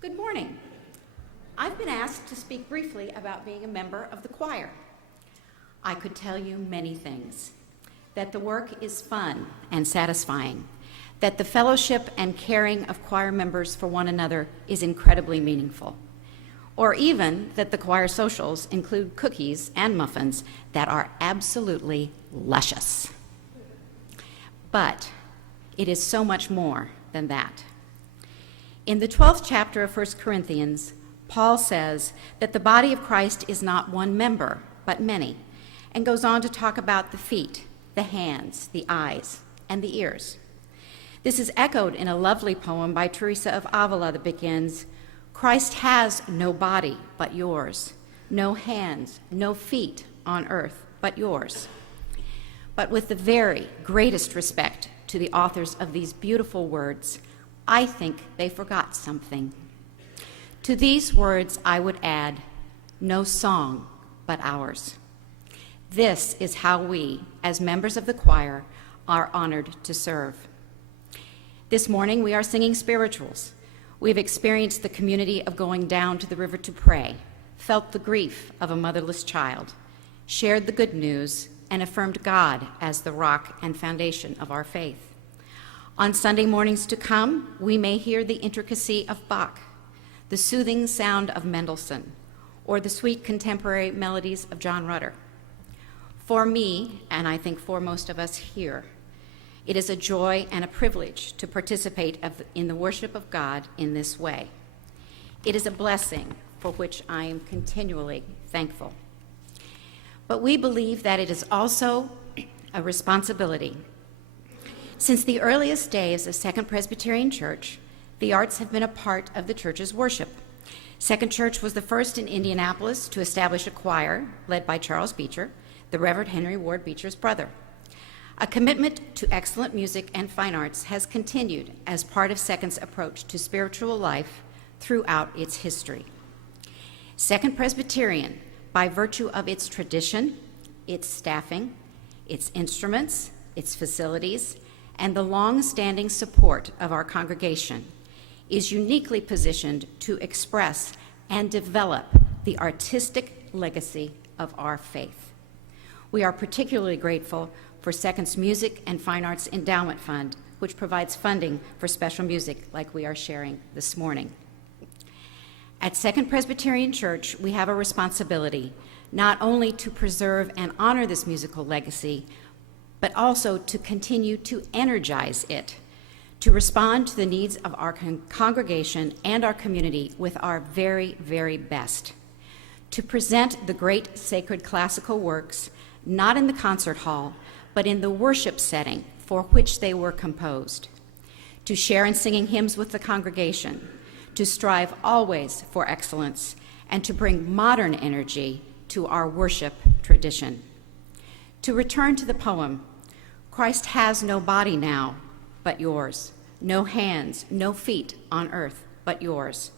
Good morning. I've been asked to speak briefly about being a member of the choir. I could tell you many things. That the work is fun and satisfying. That the fellowship and caring of choir members for one another is incredibly meaningful. Or even that the choir socials include cookies and muffins that are absolutely luscious. But it is so much more than that. In the 12th chapter of 1 Corinthians, Paul says that the body of Christ is not one member, but many, and goes on to talk about the feet, the hands, the eyes, and the ears. This is echoed in a lovely poem by Teresa of Avila that begins, "Christ has no body but yours, no hands, no feet on earth but yours." But with the very greatest respect to the authors of these beautiful words, I think they forgot something. To these words I would add, no song but ours. This is how we, as members of the choir, are honored to serve. This morning we are singing spirituals. We've experienced the community of going down to the river to pray, felt the grief of a motherless child, shared the good news, and affirmed God as the rock and foundation of our faith. On Sunday mornings to come, we may hear the intricacy of Bach, the soothing sound of Mendelssohn, or the sweet contemporary melodies of John Rutter. For me, and I think for most of us here, it is a joy and a privilege to participate in the worship of God in this way. It is a blessing for which I am continually thankful. But we believe that it is also a responsibility. Since the earliest days of Second Presbyterian Church, the arts have been a part of the church's worship. Second Church was the first in Indianapolis to establish a choir led by Charles Beecher, the Reverend Henry Ward Beecher's brother. A commitment to excellent music and fine arts has continued as part of Second's approach to spiritual life throughout its history. Second Presbyterian, by virtue of its tradition, its staffing, its instruments, its facilities, and the long-standing support of our congregation, is uniquely positioned to express and develop the artistic legacy of our faith. We are particularly grateful for Second's Music and Fine Arts Endowment Fund, which provides funding for special music like we are sharing this morning. At Second Presbyterian Church, we have a responsibility not only to preserve and honor this musical legacy, but also to continue to energize it, to respond to the needs of our congregation and our community with our very, very best, to present the great sacred classical works not in the concert hall, but in the worship setting for which they were composed, to share in singing hymns with the congregation, to strive always for excellence, and to bring modern energy to our worship tradition. To return to the poem, Christ has no body now but yours, no hands, no feet on earth but yours,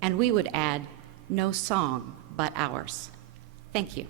and we would add, no song but ours. Thank you.